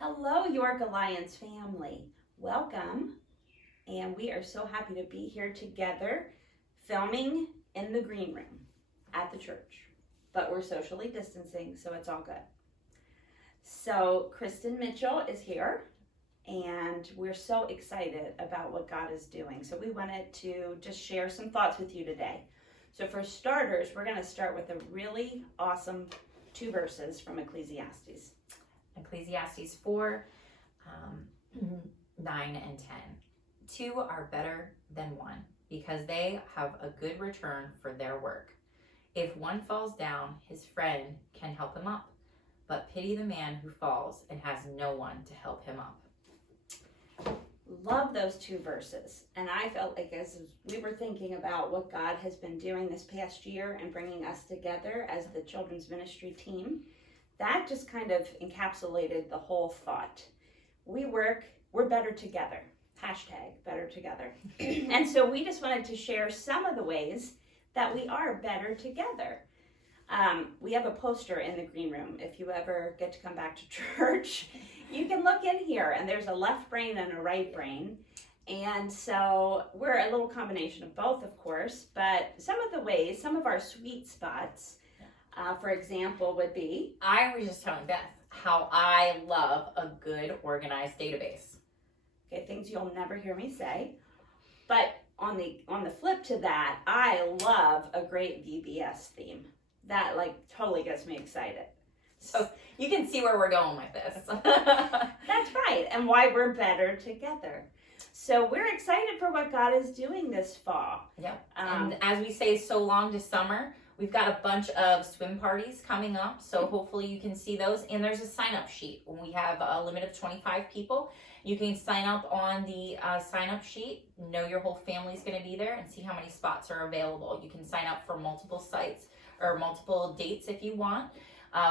Hello, York Alliance family. Welcome. And we are so happy to be here together filming in the green room at the church. But we're socially distancing, so it's all good. So Kristen Mitchell is here, and we're so excited about what God is doing. So we wanted to just share some thoughts with you today. So for starters, we're going to start with a really awesome 2 verses from Ecclesiastes. Ecclesiastes 4, 9 and 10. 2 are better than 1 because they have a good return for their work. If one falls down, his friend can help him up. But pity the man who falls and has no one to help him up. Love those 2 verses. And I felt like as we were thinking about what God has been doing this past year and bringing us together as the children's ministry team, that just kind of encapsulated the whole thought. We're better together. Hashtag better together. And so we just wanted to share some of the ways that we are better together. We have a poster in the green room. If you ever get to come back to church, you can look in here and there's a left brain and a right brain. And so we're a little combination of both, of course, but some of the ways, some of our sweet spots, for example, would be... I was just telling Beth how I love a good organized database. Okay, things you'll never hear me say. But on the flip to that, I love a great VBS theme. That totally gets me excited. So you can see where we're going with this. That's right, and why we're better together. So we're excited for what God is doing this fall. Yep. And as we say, so long to summer. We've got a bunch of swim parties coming up, so hopefully you can see those. And there's a sign-up sheet. When we have a limit of 25 people, you can sign up on the sign-up sheet, know your whole family's going to be there, and see how many spots are available. You can sign up for multiple sites or multiple dates if you want.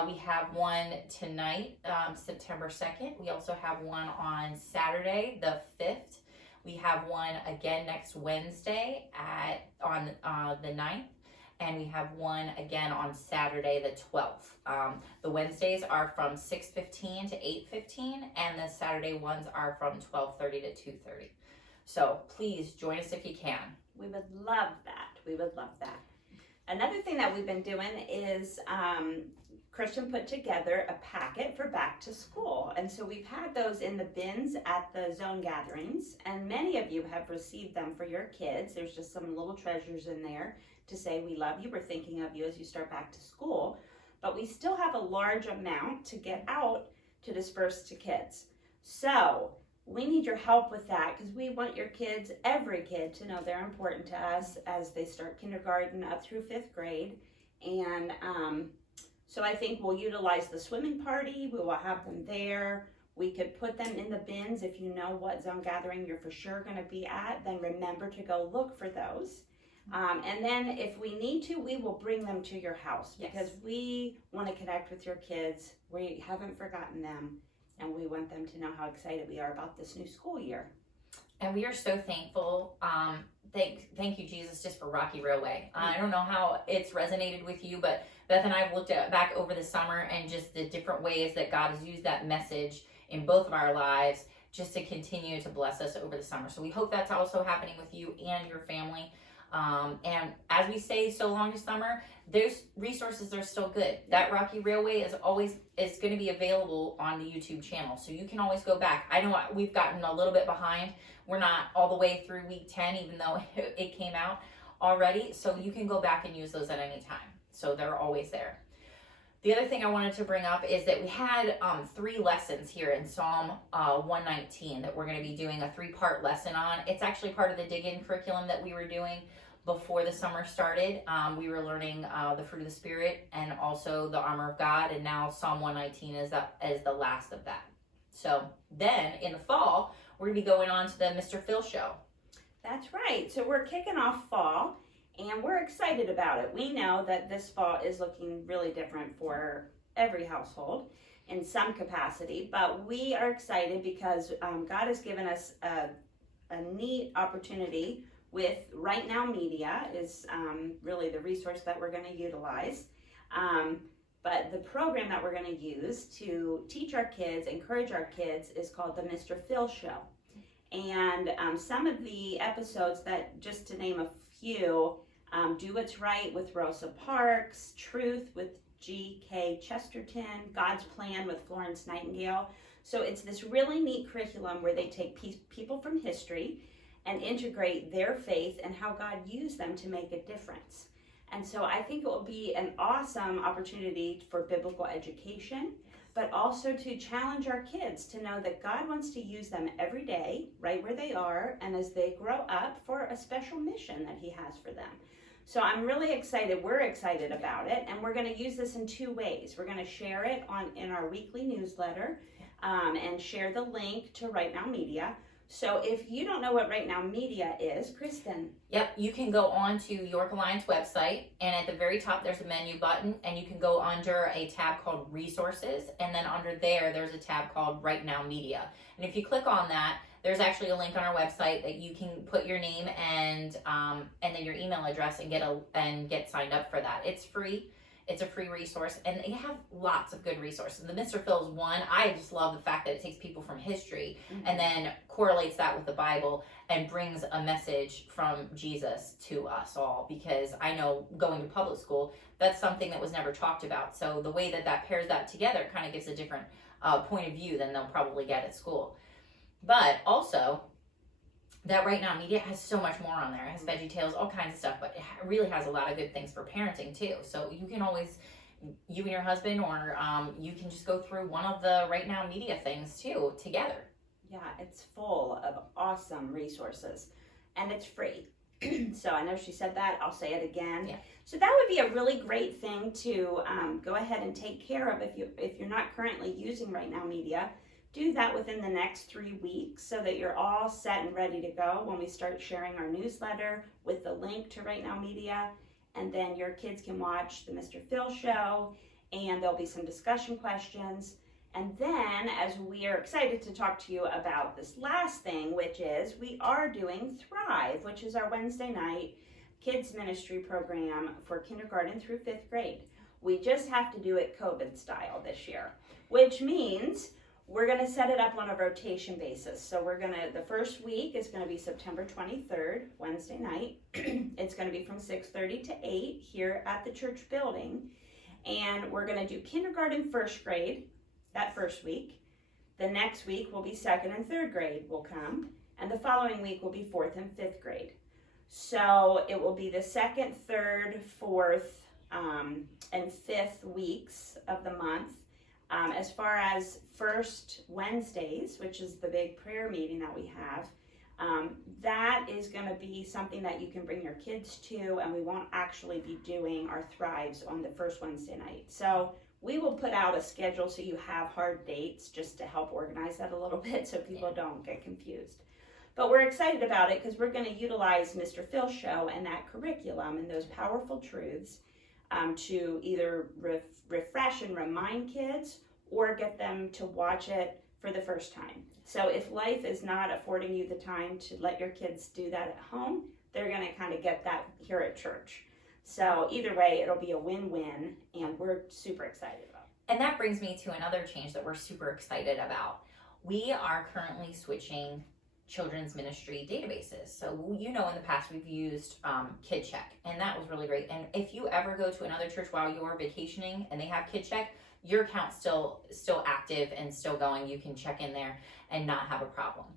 We have one tonight, September 2nd. We also have one on Saturday, the 5th. We have one again next Wednesday on the 9th. And we have one again on Saturday, the 12th. The Wednesdays are from 6:15 to 8:15, and the Saturday ones are from 12:30 to 2:30. So please join us if you can. We would love that. We would love that. Another thing that we've been doing is Christian put together a packet for back to school. And so we've had those in the bins at the zone gatherings, and many of you have received them for your kids. There's just some little treasures in there to say we love you, we're thinking of you as you start back to school. But we still have a large amount to get out to disperse to kids. So we need your help with that because we want your kids, every kid, to know they're important to us as they start kindergarten up through 5th grade. And so I think we'll utilize the swimming party. We will have them there. We could put them in the bins. If you know what zone gathering you're for sure going to be at, then remember to go look for those. And then if we need to, we will bring them to your house because we want to connect with your kids. We haven't forgotten them, and we want them to know how excited we are about this new school year. And we are so thankful. Thank you, Jesus, just for Rocky Railway. I don't know how it's resonated with you, but Beth and I have looked back over the summer and just the different ways that God has used that message in both of our lives just to continue to bless us over the summer. So we hope that's also happening with you and your family. And as we say, so long to summer, those resources are still good. That Rocky Railway is going to be available on the YouTube channel. So you can always go back. I know we've gotten a little bit behind. We're not all the way through week 10, even though it came out already. So you can go back and use those at any time. So they're always there. The other thing I wanted to bring up is that we had 3 lessons here in Psalm 119 that we're going to be doing a 3-part lesson on. It's actually part of the Dig In curriculum that we were doing before the summer started. We were learning the fruit of the Spirit and also the armor of God, and now Psalm 119 is the last of that. So then in the fall, we're going to be going on to the Mr. Phil show. That's right. So we're kicking off fall, and we're excited about it. We know that this fall is looking really different for every household in some capacity, but we are excited because God has given us a neat opportunity with Right Now Media is really the resource that we're going to utilize. But the program that we're going to use to teach our kids, encourage our kids, is called the Mr. Phil Show. And some of the episodes that, just to name a few, Do What's Right with Rosa Parks, Truth with G.K. Chesterton, God's Plan with Florence Nightingale. So it's this really neat curriculum where they take people from history and integrate their faith and how God used them to make a difference. And so I think it will be an awesome opportunity for biblical education, but also to challenge our kids to know that God wants to use them every day, right where they are, and as they grow up for a special mission that he has for them. So I'm really excited. We're excited about it, and we're going to use this in two ways. We're going to share it in our weekly newsletter and share the link to Right Now Media. So if you don't know what Right Now Media is, Kristen. Yep, you can go on to York Alliance website, and at the very top there's a menu button, and you can go under a tab called Resources, and then under there's a tab called Right Now Media. And if you click on that, there's actually a link on our website that you can put your name and then your email address and get signed up for that. It's free. It's a free resource, and they have lots of good resources. The Mr. Phil's one, I just love the fact that it takes people from history and then correlates that with the Bible and brings a message from Jesus to us all, because I know going to public school, that's something that was never talked about. So the way that pairs that together kind of gives a different point of view than they'll probably get at school. But also, that Right Now Media has so much more on there. It has Veggie Tales, all kinds of stuff, but it really has a lot of good things for parenting too. So you can always, you and your husband, or you can just go through one of the Right Now Media things too together. Yeah, it's full of awesome resources, and it's free. So I know she said that, I'll say it again. Yeah. So that would be a really great thing to go ahead and take care of if you're not currently using Right Now Media. Do that within the next 3 weeks so that you're all set and ready to go when we start sharing our newsletter with the link to Right Now Media. And then your kids can watch the Mr. Phil Show, and there'll be some discussion questions. And then, as we are excited to talk to you about this last thing, which is we are doing Thrive, which is our Wednesday night kids ministry program for kindergarten through 5th grade. We just have to do it COVID style this year, which means we're going to set it up on a rotation basis. So the first week is going to be September 23rd, Wednesday night. It's going to be from 6:30 to 8 here at the church building. And we're going to do kindergarten, 1st grade that first week. The next week will be 2nd and 3rd grade will come. And the following week will be 4th and 5th grade. So it will be the 2nd, 3rd, 4th, and 5th weeks of the month. As far as first Wednesdays, which is the big prayer meeting that we have, that is going to be something that you can bring your kids to, and we won't actually be doing our Thrives on the first Wednesday night. So we will put out a schedule so you have hard dates just to help organize that a little bit so people don't get confused. But we're excited about it because we're going to utilize Mr. Phil's show and that curriculum and those powerful truths to either refresh and remind kids or get them to watch it for the first time. So if life is not affording you the time to let your kids do that at home, they're going to kind of get that here at church. So either way, it'll be a win-win, and we're super excited about it. And that brings me to another change that we're super excited about. We are currently switching children's ministry databases. So in the past we've used KidCheck, and that was really great. And if you ever go to another church while you're vacationing and they have KidCheck, your account's still active and still going. You can check in there and not have a problem.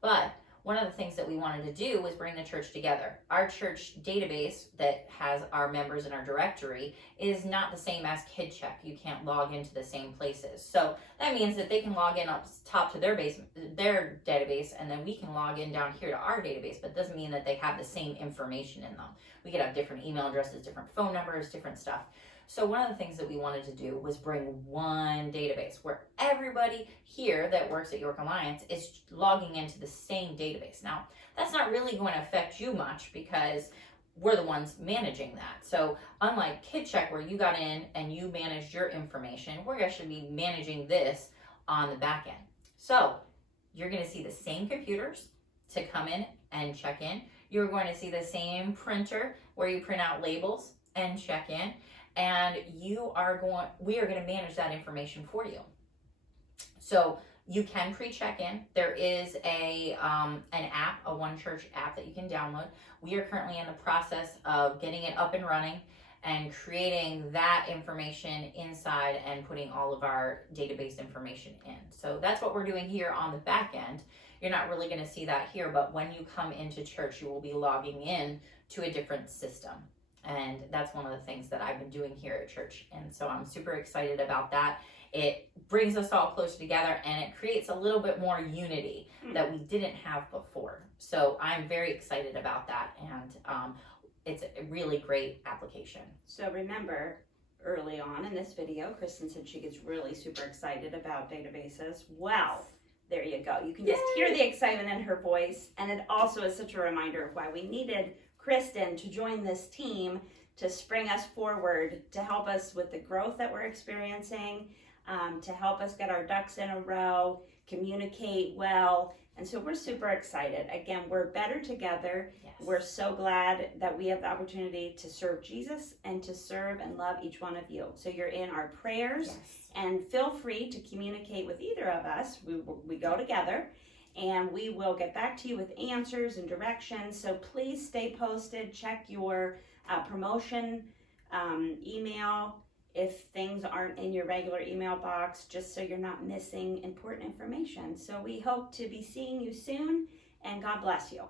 But one of the things that we wanted to do was bring the church together. Our church database that has our members in our directory is not the same as KidCheck. You can't log into the same places. So that means that they can log in up top to their database, and then we can log in down here to our database, but it doesn't mean that they have the same information in them. We could have different email addresses, different phone numbers, different stuff. So one of the things that we wanted to do was bring one database where everybody here that works at York Alliance is logging into the same database. Now, that's not really going to affect you much because we're the ones managing that. So unlike KidCheck where you got in and you managed your information, we're actually be managing this on the back end. So you're going to see the same computers to come in and check in. You're going to see the same printer where you print out labels and check in. and we are going to manage that information for you. So you can pre-check in. There is an app, a One Church app that you can download. We are currently in the process of getting it up and running and creating that information inside and putting all of our database information in. So that's what we're doing here on the back end. You're not really going to see that here, but when you come into church, you will be logging in to a different system. And that's one of the things that I've been doing here at church. And so I'm super excited about that. It brings us all closer together, and it creates a little bit more unity that we didn't have before. So I'm very excited about that, and it's a really great application. So remember, early on in this video, Kristen said she gets really super excited about databases. Well, there you go. You can just hear the excitement in her voice, and it also is such a reminder of why we needed Kristen to join this team to spring us forward, to help us with the growth that we're experiencing, to help us get our ducks in a row, communicate well. And so we're super excited. Again, we're better together. Yes. We're so glad that we have the opportunity to serve Jesus and to serve and love each one of you. So you're in our prayers, Yes. and feel free to communicate with either of us. We go together, and we will get back to you with answers and directions. So please stay posted. Check your promotion email if things aren't in your regular email box, just so you're not missing important information. So we hope to be seeing you soon, and God bless you.